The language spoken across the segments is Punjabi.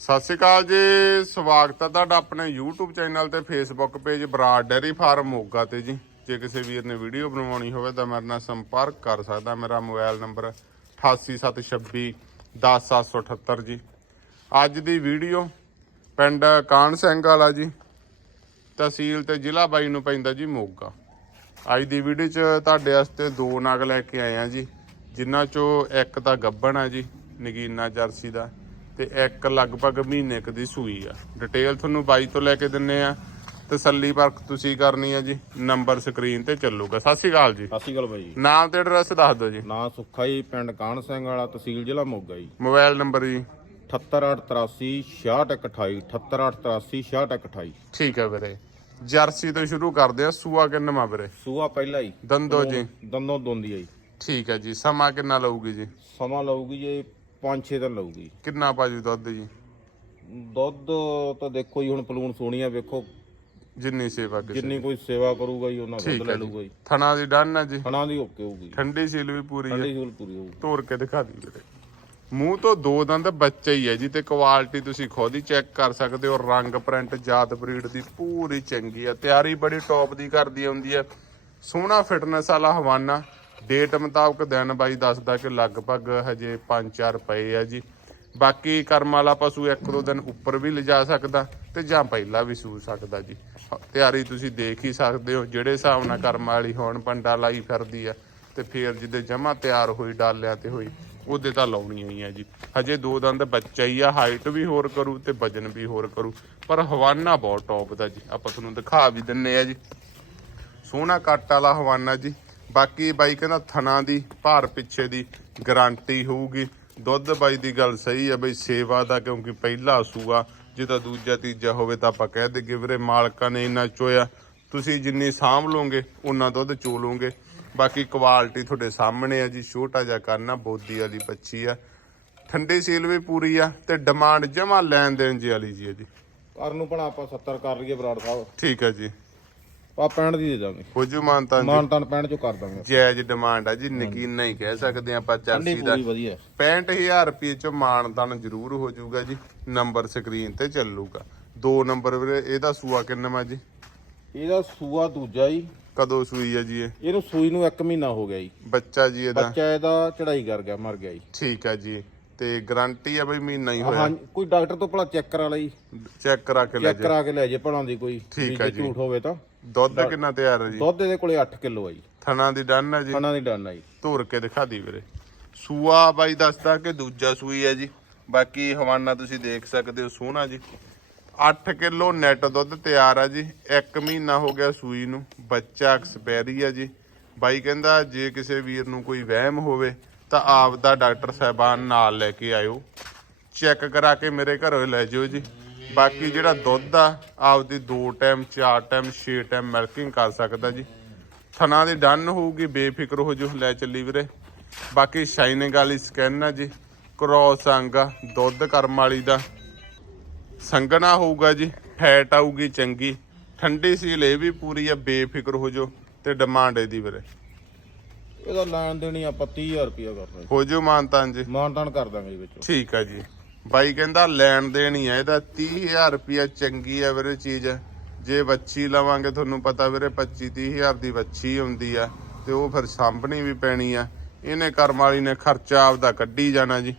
ਸਤਿ ਸ਼੍ਰੀ ਅਕਾਲ ਜੀ, ਸਵਾਗਤ ਹੈ ਤੁਹਾਡਾ ਆਪਣੇ YouTube ਚੈਨਲ ਤੇ Facebook page Brar dairy farm Moga ਤੇ ਜੀ। ਜੇ ਕਿਸੇ ਵੀਰ ਨੇ ਵੀਡੀਓ ਬਣਵਾਉਣੀ ਹੋਵੇ ਤਾਂ ਮੇਰੇ ਨਾਲ ਸੰਪਰਕ ਕਰ ਸਕਦਾ। ਮੇਰਾ ਮੋਬਾਈਲ ਨੰਬਰ 8876 10778 ਜੀ। ਅੱਜ ਦੀ ਵੀਡੀਓ ਪਿੰਡ ਕਾਨ ਸਿੰਘ ਵਾਲਾ ਜੀ, ਤਹਿਸੀਲ ਤੇ ਜ਼ਿਲ੍ਹਾ ਬਾਈ ਨੂੰ ਪੈਂਦਾ ਜੀ ਮੋਗਾ। ਅੱਜ ਦੀ ਵੀਡੀਓ 'ਚ ਤੁਹਾਡੇ ਵਾਸਤੇ ਦੋ ਨਗ ਲੈ ਕੇ ਆਏ ਆ ਜੀ। ਜਿਨ੍ਹਾਂ 'ਚੋਂ ਇੱਕ ਤਾਂ ਗੱਬਣ ਆ ਜੀ, ਨਗੀਨਾ ਜਰਸੀ ਦਾ। ਤੇ ਇੱਕ ਲਗਭਗ ਮਹੀਨੇ ਕੁ ਦੀ ਸੂਈ ਆ। ਡਿਟੇਲ ਤੁਹਾਨੂੰ ਬਾਈ ਤੋਂ ਲੈ ਕੇ ਦਿੰਨੇ ਆ। ਤਸੱਲੀ ਪਰਖ ਤੁਸੀਂ ਕਰਨੀ ਆ ਜੀ। ਨੰਬਰ ਸਕਰੀਨ ਤੇ ਚੱਲੂਗਾ। ਸਤਿ ਸ਼੍ਰੀ ਅਕਾਲ ਜੀ। ਸਤਿ ਸ਼੍ਰੀ ਅਕਾਲ ਬਾਈ ਨਾਮ ਤੇ ਐਡਰੈਸ ਦੱਸ ਦਿਓ ਜੀ। ਨਾਂ ਸੁੱਖਾ ਜੀ ਪਿੰਡ ਕਾਨ ਸਿੰਘ ਵਾਲਾ ਤਹਿਸੀਲ ਜ਼ਿਲ੍ਹਾ ਮੋਗਾ ਜੀ। ਮੋਬਾਈਲ ਨੰਬਰ ਜੀ। 7883 6628 7883 6628 ਠੀਕ ਹੈ ਵੀਰੇ। ਜਰਸੀ ਤੋਂ ਸ਼ੁਰੂ ਕਰਦੇ ਆ ਸੂਆ ਕਿੰਨਵਾਂ ਵੀਰੇ? ਸੂਆ ਪਹਿਲਾ ਹੀ। ਦੰਦੋ ਜੀ। ਦੰਦੋਂ ਦੋਂਦੀ ਆ ਜੀ। ਠੀਕ ਹੈ ਜੀ। ਸਮਾਂ ਕਿੰਨਾ ਲਊਗੀ ਜੀ? ਸਮਾਂ ਲਊਗੀ ਜੀ 5-6 ਦਿਨ ਲਊਗੀ। ਕਿੰਨਾ ਪਾਜੂ ਦੁੱਧ ਜੀ? ਦੁੱਧ ਤਾਂ ਦੇਖੋ ਜੀ ਹੁਣ ਪਲੂਣ ਸੋਣੀ ਆ ਵੇਖੋ। ਜਿੰਨੀ ਸੇਵਾ ਕਿਸੇ ਜਿੰਨੀ ਕੋਈ ਸੇਵਾ ਕਰੂਗਾ ਜੀ ਉਹਨਾਂ ਦੁੱਧ ਲੈ ਲਊਗਾ ਜੀ। ਥਣਾ ਦੀ ਡਨ ਹੈ ਜੀ? ਖਣਾ ਦੀ ਓਕੇ ਹੋਊਗੀ। ਠੰਡੀ ਸੀਲ ਵੀ ਪੂਰੀ ਹੈ ਠੰਡੀ ਸੂਲ ਪੂਰੀ ਹੋਊਗੀ। ਤੋੜ ਕੇ ਦਿਖਾ ਦੀ ਵੀਰੇ। ਮੂੰਹ ਤੋਂ ਦੋ ਦੰਦ ਬੱਚਾ ਹੀ ਹੈ ਜੀ ਤੇ ਕੁਆਲਿਟੀ ਤੁਸੀਂ ਖੁਦ ਹੀ ਚੈੱਕ ਕਰ ਸਕਦੇ ਹੋ। ਰੰਗ ਪ੍ਰਿੰਟ ਜਾਤ ਬਰੀਡ ਦੀ ਪੂਰੀ ਚੰਗੀ ਆ। ਤਿਆਰੀ ਬੜੀ ਟੌਪ ਦੀ ਕਰਦੀ ਹੁੰਦੀ ਹੈ ਸੋਹਣਾ ਫਿਟਨੈਸ ਵਾਲਾ ਹਵਾਨਾ। ਡੇਟ ਮੁਤਾਬਕ ਦਿਨ ਬਾਈ ਦੱਸਦਾ ਕਿ ਲਗਭਗ ਹਜੇ 5-4 ਪਏ ਆ ਜੀ। ਬਾਕੀ ਕਰਮ ਵਾਲਾ ਪਸ਼ੂ ਇੱਕ ਦੋ ਦਿਨ ਉੱਪਰ ਵੀ ਲਿਜਾ ਸਕਦਾ ਤੇ ਜਾਂ ਪਹਿਲਾਂ ਵੀ ਸੂ ਸਕਦਾ ਜੀ। ਤਿਆਰੀ ਤੁਸੀਂ ਦੇਖ ਹੀ ਸਕਦੇ ਹੋ, ਜਿਹੜੇ ਹਿਸਾਬ ਨਾਲ ਕਰਮ ਵਾਲੀ ਹੋਣ ਪੰਡਾ ਲਾਈ ਫਿਰਦੀ ਆ ਤੇ ਫੇਰ ਜਿਹਦੇ ਜਮਾ ਤਿਆਰ ਹੋਈ, ਡਾਲਿਆਂ ਤੇ ਹੋਈ, ਉਹਦੇ ਤਾਂ ਲਾਉਣੀ ਹੋਈ ਆ ਜੀ। ਹਜੇ ਦੋ ਦੰਦ ਬੱਚਾ ਹੀ ਆ ਹਾਈਟ ਵੀ ਹੋਰ ਕਰੂ ਤੇ ਵਜਨ ਵੀ ਹੋਰ ਕਰੂ, ਪਰ ਹਵਾਨਾ ਬਹੁਤ ਟੌਪ ਦਾ ਜੀ। ਆਪਾਂ ਤੁਹਾਨੂੰ ਦਿਖਾ ਵੀ ਦਿੰਨੇ ਆ ਜੀ। ਸੋਹਣਾ ਕੱਟ ਵਾਲਾ ਹਵਾਨਾ ਜੀ। ਬਾਕੀ ਬਾਈ ਕਹਿੰਦਾ ਥਣਾ ਦੀ ਭਾਰ ਪਿੱਛੇ ਦੀ ਗਾਰੰਟੀ ਹੋਊਗੀ। ਦੁੱਧ ਬਾਈ ਦੀ ਗੱਲ ਸਹੀ ਹੈ ਬਈ ਸੇਵਾ ਦਾ ਕਿਉਂਕਿ ਪਹਿਲਾ ਸੂਆ ਜੇ ਤਾਂ ਦੂਜਾ ਤੀਜਾ ਹੋਵੇ ਤਾਂ ਆਪਾਂ ਕਹਿ ਦੇਗੇ ਵੀਰੇ ਮਾਲਕਾਂ ਨੇ ਇੰਨਾ ਚੋਇਆ। ਤੁਸੀਂ ਜਿੰਨੀ ਸਾਂਭ ਲਓਗੇ ਉਨਾ ਦੁੱਧ ਚੋ ਲਓਗੇ। ਬਾਕੀ ਕੁਆਲਿਟੀ ਤੁਹਾਡੇ ਸਾਹਮਣੇ ਆ ਜੀ ਛੋਟਾ ਜਿਹਾ ਆ ਬੋਦੀ ਵਾਲੀ ਬੱਚੀ ਆ। ਠੰਡੀ ਸੀਲ ਵੀ ਪੂਰੀ ਆ ਤੇ ਡਿਮਾਂਡ ਜਮਾ ਲੈਣ ਦੇਣ ਜੀ ਵਾਲੀ ਜੀ ਆ ਜੀ। ਕਰ ਨੂੰ ਭਣਾ ਆਪਾਂ 70 ਕਰ ਲਈਏ ਬਰਾੜ ਸਾਹਿਬ। ਠੀਕ ਹੈ ਜੀ। ਆ 65 ਦੀ ਦੇ ਦਾਂਗੇ। ਹੋਜੂ ਮਾਨਤਾ ਜੀ। ਮਾਨ ਤਾਨ 65 ਚੋਂ ਕਰ ਦਾਂਗੇ। ਜਾਇਜ਼ ਡਿਮਾਂਡ ਆ ਜੀ ਨਕੀਨਾ ਹੀ ਕਹਿ ਸਕਦੇ ਆਪਾਂ ਚਰਸੀ ਦਾ। ਪੂਰੀ ਵਧੀਆ 65000 ਰੁਪਏ ਚ ਮਾਨਦਾਨ ਜ਼ਰੂਰ ਹੋ ਜਾਊਗਾ ਜੀ ਨੰਬਰ ਸਕਰੀਨ ਤੇ ਚੱਲੂਗਾ। ਦੋ ਨੰਬਰ ਵੀਰੇ ਇਹਦਾ ਸੂਆ ਕਿੰਨਾ ਜੀ? ਇਹਦਾ ਸੂਆ ਦੂਜਾ ਜੀ। ਕਦੋਂ ਸੂਈ ਆ ਜੀ ਇਹ? ਇਹਨੂੰ ਸੂਈ ਨੂੰ 1 ਮਹੀਨਾ ਹੋ ਗਿਆ ਜੀ। ਬੱਚਾ ਜੀ ਇਹਦਾ? ਬੱਚਾ ਇਹਦਾ ਚੜਾਈ ਕਰ ਗਿਆ ਮਰ ਗਿਆ ਜੀ। ਠੀਕ ਆ ਜੀ ਤੇ ਗਾਰੰਟੀ ਆ ਬਈ ਮਹੀਨਾ ਹੀ ਹੋਇਆ। ਹਾਂ ਕੋਈ ਡਾਕਟਰ ਤੋਂ ਭਲਾ ਚੈੱਕ ਕਰਾ ਲਈ ਚੈੱਕ ਕਰਾ ਕੇ ਲੈ ਚੈੱਕ ਜਾ ਕਰਾ ਕੇ ਲੈ ਜੇ ਭਲਾਂ ਦੀ ਕੋਈ ਠੀਕ ਆ ਜੇ ਜੀ। ਝੂਠ ਹੋਵੇ ਤਾਂ। ਦੁੱਧ ਕਿੰਨਾ ਤਿਆਰ ਹੈ ਜੀ? ਦੁੱਧ ਇਹਦੇ ਕੋਲੇ 8 ਕਿਲੋ ਆ ਜੀ। ਥਣਾ ਦੀ ਡਨ ਹੈ ਜੀ? ਖਾਣਾ ਦੀ ਡਾਨਾ ਜੀ। ਧੁਰ ਕੇ ਦਿਖਾ ਦੀ ਵੀਰੇ। ਸੂਆ ਬਾਈ ਦੱਸਦਾ ਕਿ ਦੂਜਾ ਸੂਈ ਹੈ ਜੀ। ਬਾਕੀ ਹਵਾਨਾ ਤੁਸੀਂ ਦੇਖ ਸਕਦੇ ਹੋ ਸੋਹਣਾ ਜੀ। 8 ਕਿਲੋ ਨੈਟ ਦੁੱਧ ਤਿਆਰ ਆ ਜੀ। 1 ਮਹੀਨਾ ਹੋ ਗਿਆ ਸੂਈ ਨੂੰ। ਬੱਚਾ ਐਕਸਪੈਰੀ ਆ ਜੀ। ਬਾਈ ਕਹਿੰਦਾ ਜੇ ਕਿਸੇ ਵੀਰ ਨੂੰ ਕੋਈ ਵਹਿਮ ਹੋਵੇ ਤਾਂ ਆਪ ਦਾ ਡਾਕਟਰ ਸਾਹਿਬਾਨ ਨਾਲ ਲੈ ਕੇ ਆਇਓ। ਚੈੱਕ ਕਰਾ ਕੇ ਮੇਰੇ ਘਰੋਂ ਲੈ ਜਿਓ ਜੀ। ਬਾਕੀ ਜਿਹੜਾ ਦੁੱਧ ਆ ਆਪਦੀ 2 ਟਾਈਮ 4 ਟਾਈਮ 6 ਟਾਈਮ ਮਿਲਕਿੰਗ ਕਰ ਸਕਦਾ ਜੀ। ਥਣਾ ਦੀ ਡਨ ਹੋਊਗੀ ਬੇਫਿਕਰ ਹੋ ਜੋ ਲੈ ਚੱਲੀ ਵੀਰੇ। ਬਾਕੀ ਸ਼ਾਈਨਿੰਗ ਵਾਲੀ ਸਕੈਨ ਆ ਜੀ ਕ੍ਰੋਸ ਅੰਗ ਦੁੱਧ ਕਰਮ ਵਾਲੀ ਦਾ। ਸੰਗਣਾ ਹੋਊਗਾ ਜੀ ਫੈਟ ਆਊਗੀ ਚੰਗੀ। ਠੰਡੀ ਸੀਲ ਇਹ ਵੀ ਪੂਰੀ ਆ ਬੇਫਿਕਰ ਹੋ ਜੋ ਤੇ ਡਿਮਾਂਡ ਇਹਦੀ ਵੀਰੇ। ਇਹਦਾ ਲੈਣ ਦੇਣੀ ਆਪਾਂ 30000 ਰੁਪਇਆ ਕਰਨਾ ਹੋ ਜੋ ਮਾਨਤਾਨ ਜੀ। ਮਾਨਤਾਨ ਕਰ ਦਾਂਗੇ ਜੀ ਵਿੱਚੋਂ। ਠੀਕ ਆ ਜੀ। ਬਾਈ ਕਹਿੰਦਾ, ਲੈਣ ਦੇਣ ਹੀ ਆ, ਇਹਦਾ 30000 ਰੁਪਿਆ ਚੰਗੀ ਆ ਵੀਰੇ ਚੀਜ਼। ਜੇ ਵੱਛੀ ਲਵਾਂਗੇ, ਤੁਹਾਨੂੰ ਪਤਾ ਵੀਰੇ 25 30000 ਦੀ ਵੱਛੀ ਹੁੰਦੀ ਆ, ਤੇ ਉਹ ਫਿਰ ਸਾਂਭਣੀ ਵੀ ਪੈਣੀ ਆ। ਇਹਨੇ ਕਰਮ ਵਾਲੀ ਨੇ ਖਰਚਾ ਆਪਦਾ ਕੱਢੀ ਜਾਣਾ ਜੀ।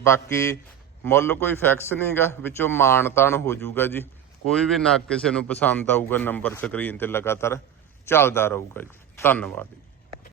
ਬਾਕੀ ਮੁੱਲ ਕੋਈ ਫਿਕਸ ਨਹੀਂਗਾ ਵਿੱਚੋਂ ਮਾਣ ਤਾਣ ਹੋ ਜਾਊਗਾ ਜੀ। ਕੋਈ ਵੀ ਨਾ ਕਿਸੇ ਨੂੰ ਪਸੰਦ ਆਊਗਾ ਨੰਬਰ ਸਕਰੀਨ ਤੇ ਲਗਾਤਾਰ, ਚੱਲਦਾ ਰਹੂਗਾ ਜੀ। ਧੰਨਵਾਦ ਜੀ।